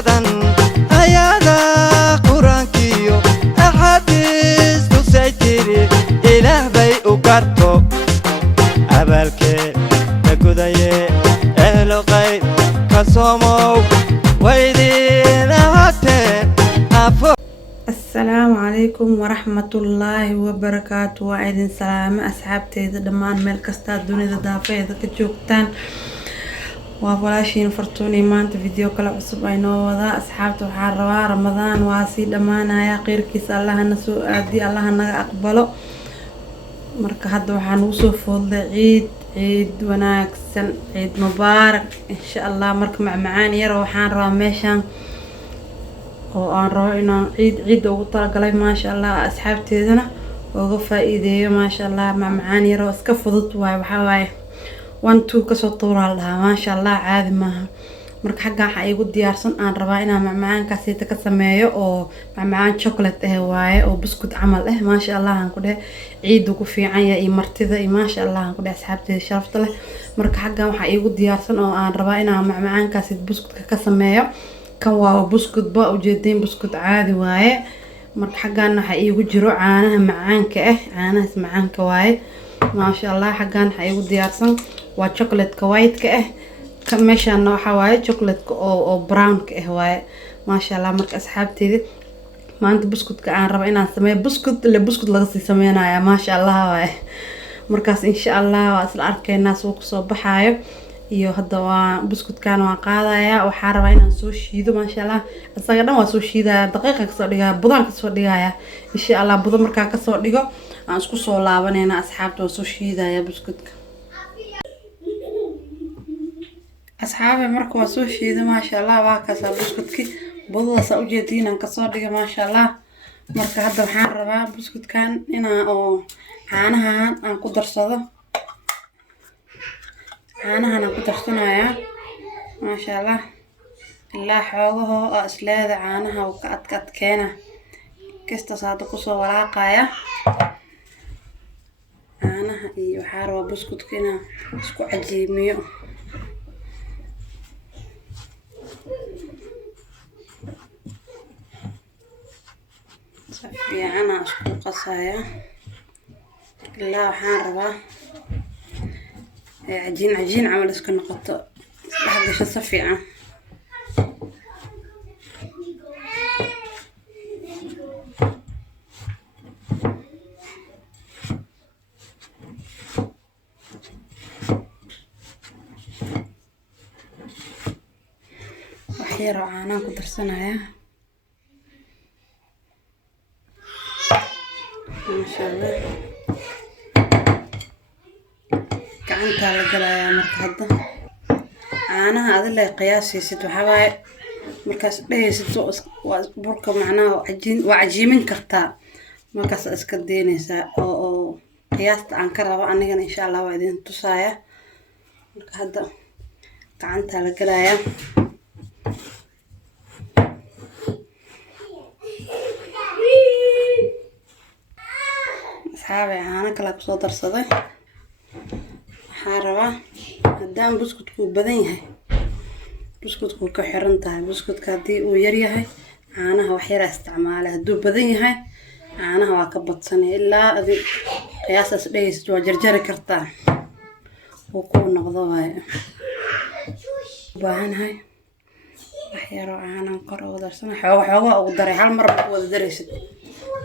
badan ayada quraankiyo axaadiis tusay tiri ilaah bay u garto abaalkee ka gudaye ehlo qayb ka soomow waydiin ahaatee afo. السلام عليكم ورحمة الله وبركاته. وعيدين سلامة أصحابتي دمان ميل كستا دوني دافعي كجوكتان وفلاشين فرتوني مانت فيديو كلا عصب اينو وذا أصحابتي وحاروا رمضان واسي دمانا يا قير كيس الله نسو أدي الله نغا أقبله مركا حد وحان وصف عيد وناكسن عيد مبارك إن شاء الله. مركا معاني يرو وحان راميشان oo aan rabo inaan ciid ugu talagalay maasha Allah asxaabteedana uga faa'iideeyo maasha Allah macaan yar oo iska fudud waxa waaye 1 2 ka soo tuuraa lahaa maasha Allah caadi maaha. marka xagga waxa igu diyaarsan aan rabaa inaan macaankaas ka sameeyo oo macaan chocolate waaye oo biscuit camal maasha Allah aan ku dhahay ciid ugu fiican yahay martida maasha Allah aan ku dhahay asxaabteeda sharafta leh. marka xagga waxa igu diyaarsan oo aan rabaa inaan macaankaas biscuit ka sameeyo kan waa buskud ba ujeedin buskud caadi waaye. marka xagaan waxa iigu jiro caanaha macaanka caanahaas macaanka waaye maasha Allah. xagaan waxa iigu diyaarsan waa chocolate ka white ka kan meeshaan waxa waaye chocolate ka oo brown ka waaye maasha Allah. marka asxaabteeda maanta buskudka aan rabo inaan sameeyo buskud laga sii sameeynaya maasha Allah waaye. markaas insha Allah waa isla arkaynaa soo ku soo baxaayo iyo hadda waa buskudkan waa qaadaya waxa rabaa inaan soo shiido maasha Allah. asaga dhan waa soo shiidaya daqiiqad ka soo dhigaya budan ka soo dhigaya insha Allah. budan marka ka soo dhigo aan isku soo laabanayna asxaabta soo shiidaya buskudka. asxaabe marka waa soo shiido maasha Allah waa ka soo buskudki budada soo jeedinaan ka soo dhiga maasha Allah. marka hadda waxaan rabaa buskudkan inaan oo caanahan aan ku darsado caanahan aan ku darsanaya maasha Allah ilaa xoogaho oo isleeda caanaha oo ka adkeena kasta saada ku soo walaaqaya caanaha iyo waxa rabo buskudkina isku cajiimiyo safiicana isku qasaya ilaa waxaan rabaa عجين عمل اسكن نقطة لحد شو صفيعة وحيرة عانا كدر سنة ما شاء الله gacanta la galaya. marka hadda caanaha aad la qiyaasaysid waxa waaye markaas dhaysid waa burka macnaha cajiimin kartaa markaas iska deynaysa oo qiyaasta aan ka rabo anigana insha Allah waa idin tusaya. marka hadda gacanta la galaya asxaabe caana kala ku soo darsaday. حاربا هدان بسكوتكو بدن yahay بسكوتكو ka xiran tahay بسكوتka hadii uu yar yahay caanaha wax yar isticmaala haduu badan yahay caanaha waa ka badsan ilaa adi qiyaasas dhaysid waa jarjari kartaa oo ku noqdo waay baahanahay wax yar oo caana kor ugu darsan xoogaa ugu daray hal mar ku wada daraysid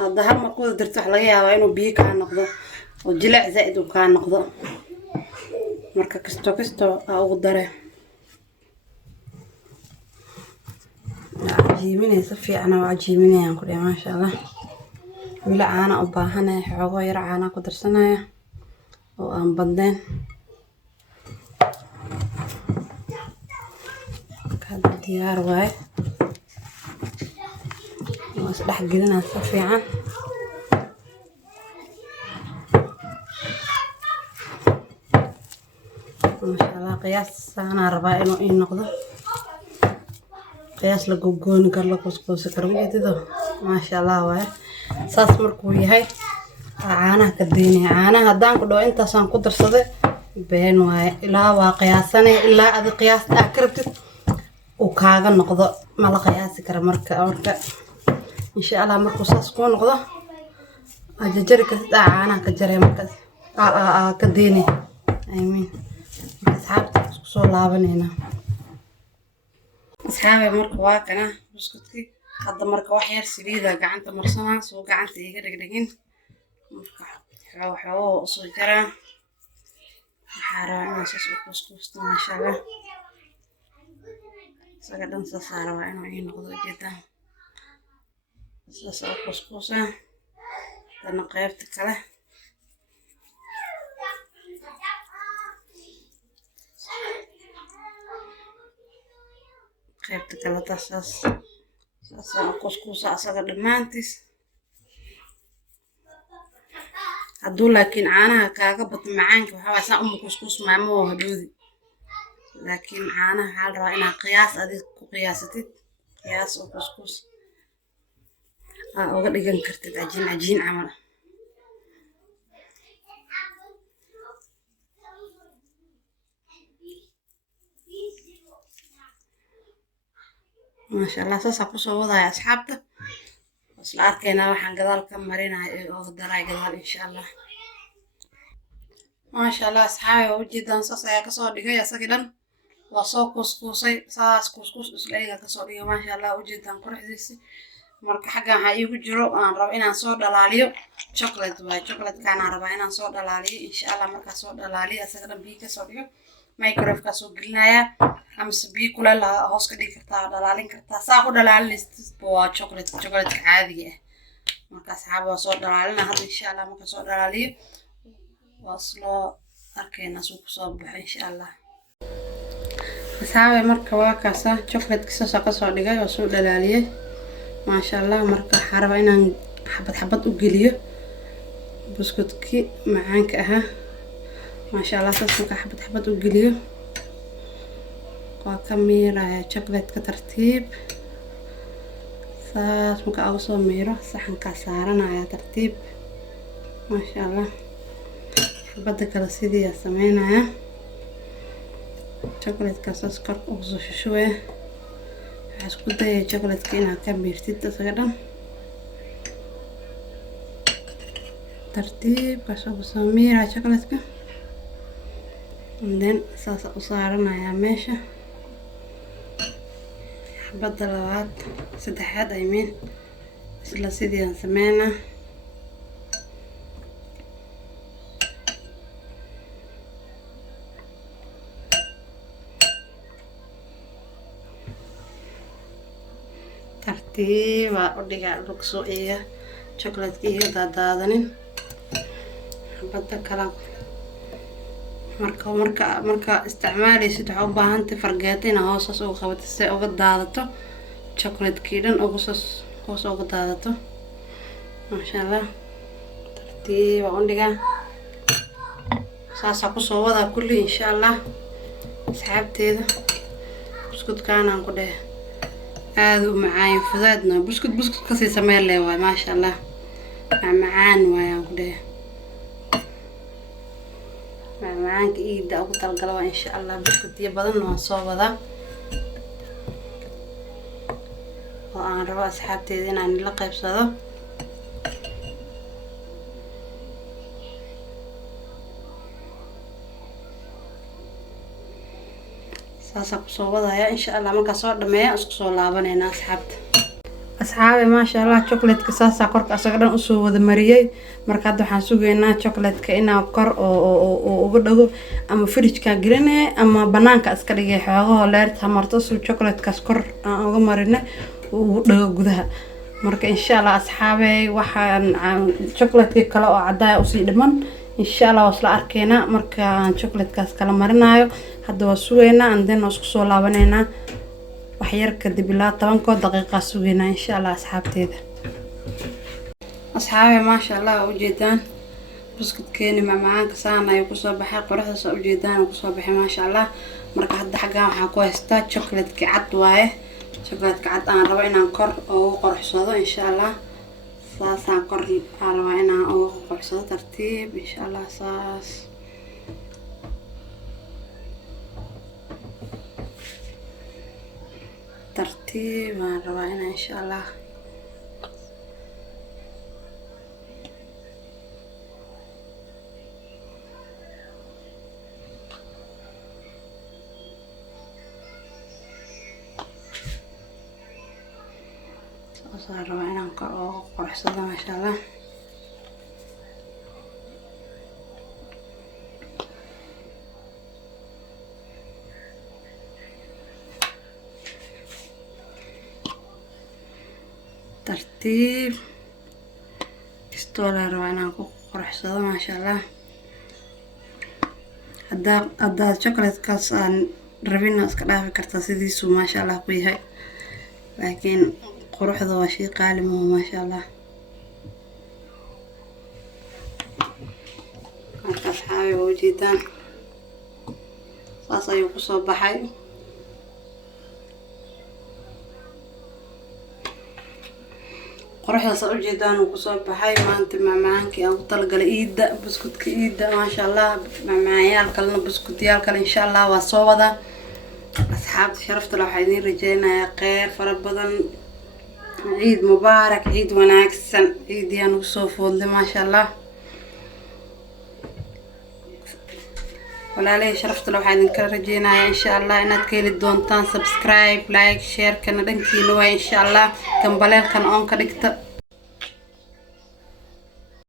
hadda hal mar ku wada darto waxa laga yaabaa inuu biyo ka noqdo oo jilac zaid uu ka noqdo. marka kasto ugu dare cajiiminaysa fiican oo cajiiminayaan ku dhahay maasha Allah. wila caana u baahanay xoogo yar caana ku darsanaya oo aan badnayn ka diyaar waay waa isdhex gelinaa si fiican ما شاء الله. قياس أنا 4 إنه نقطة قياس لجوجون كارلو كوسكوس كرمي كده ما شاء الله واي saas markuu yahay caanaha ka deynay caanaha hadaan ku dhaw intaas aan ku darsaday been waay ilaa waa qiyaasane ilaa aad qiyaasta kartid oo kaaga noqdo ma la qiyaasi karo marka insha Allah markuu saas ku noqdo ajajar ka daacana ka jaray markaas ka deeni amiin asxaabta isku soo laabanayna asxaabe marka waa kana buskudki hadda marka wax yar saliida gacanta marsana soo gacanta iga dhigdhigin marka waxa soo jaraa حرام أساس الكسكس ما شاء الله سقدم سصار وأنا عين نقضي جدا أساس الكسكس أنا قيفت كله قيفت كله أساس الكسكس أسقدم مانتس هدو لكن عانها كاقبط معانك وحواسا كسكس مامو هدودي لكن عانها حال رأينا قياس أديك قياستي قياس وكسكس وقد إيقان كرتد عجين عمل ما شاء الله ساسا كسو وضع يا أصحابته بس لا أركينا وحن قدال كم مرينا وقدراي قدال إن شاء الله ما شاء الله أصحابي وجدا ساسا يا كسو دقيا سكدن وصو كسكوسي ساس كسكوس إسلايقا كسو دقيا ما شاء الله وجدا قرح ديسي marka xagan waxa igu jiro aan rabo inaan soo dhalaaliyo chocolate way chocolate kana rabo inaan soo dhalaaliyo insha Allah marka soo dhalaaliyo asaga dhan biyo ka soo dhigo microwave ka soo gelinaya ama biyo kuleel hoos ka dhigi kartaa dhalaalin kartaa saa ku dhalaalinaysid waa chocolate caadi ah marka saxaabo soo dhalaalina hadda insha Allah marka soo dhalaaliyo waslo arkayna soo soo baxay insha Allah saxaabo marka waa kaasa chocolate kiisa ka soo dhigay oo soo dhalaaliyay ما شاء الله مركا حرب إنا حبت وقليو بسكوتكي معانك أها ما شاء الله ساسمك حبت وقليو وكميرة شوكولات كترتيب ساسمك أوصل ميرو صحن كسارنا على ترتيب ما شاء الله حبتك لسيدي يا سمينا شوكولات كاساس كرك أوصل شوية اسكو داي شوكولات كينا كميرتيد تسغدن ترتيب كاسو سميرا شوكولاتك وندن ساسا وصارنا يا ماشا حبات دلوات سدحات ايمين اسلا سيدي نسمينا ترتيب وديغا لوكسو ايه شوكولات كي دادادنين حبتا كلا marka isticmaalaysid waxa u baahan tahay fargeeto in hoos ugu qabato si uga daadato chocolate-kii dhan ugu hoos uga daadato ma sha Allah tartiib aan dhiga saasa ku soo wada kulli insha Allah asxaabteeda buskudkaan aan ku dhehe aad u macaan fudaadna buskud ka sii sameeyay leeyahay ma sha Allah macaan waan ku dhehe معاك إيدا أو تلقلوا إن شاء الله بسكوت يبادن وصوبة وأنا روا أصحابتي ذين عن اللقب بصدا ساسك صوبة يا إن شاء الله ما كسر دمية أسكسو لابني ناس أصحابتي أصحابي ما شاء الله شوكولات كساسة كرك أسقدر أسوه ذمرية مركز حاسوجينا شوكولات كأنها كر أو بدو أما فريج كجرينة أما بنان كأسكرية حاجة لارت همرتصو شوكولات كسكر أو مرينا وبدو جذها مركز إن شاء الله أصحابي وحن شوكولات كلا عداء أصيد من إن شاء الله وصل أركينا مركز شوكولات كلا مرينايو هذا وسوينا عندنا أسكسو لابنينا وحير كدب الله 10 دقيقة سوينا إن شاء الله أصحابي ما شاء الله وجدان بسكت كيني معاك سانا يقصوا بحي قرحة وجدان وقصوا بحي ما شاء الله مركا حد حقا وحاكو يستاد شوكولات كعد وايه شوكولات كعد أنا ربعنا نقر أو قرح صدو إن شاء الله ساسا نقر ربعنا أو قرح صدو ترتيب إن شاء الله ساس tartiib aan rabaa inaan insha allah saasaan rabaa inaan kor ooga quruxsado maasha allah. tartiib kastoo la rabaa inaan ku quruxsado maasha allah. haddaad chocolate-kaas aan rabina iska dhaafi kartaa sidiisuu maasha allah ku yahay, laakiin quruxda waa shay qaali ma maasha allah. marka asxaabi waa ujeedaan saas ayuu kusoo baxay. quruxdaas ujeedaan uu kusoo baxay. maanta macmacaankii aan ku talagalay iida, buskudka iida maasha allah. macmacaanyaal kalena buskudyaal kale insha allah waa soo wadaa. asxaabta sharafta leh waxaa idiin rajeynayaa kheyr fara badan. ciid mubaarak, ciid wanaagsan. ciidiyaan ugu soo foodlay maasha allah. walaalahey sharafta leh waxaa idinkala rajeynayaa insha allah inaad ka heli doontaan subscribe, like, share kana dhankiina waa insha allah. gambaleelkan oon ka dhigta.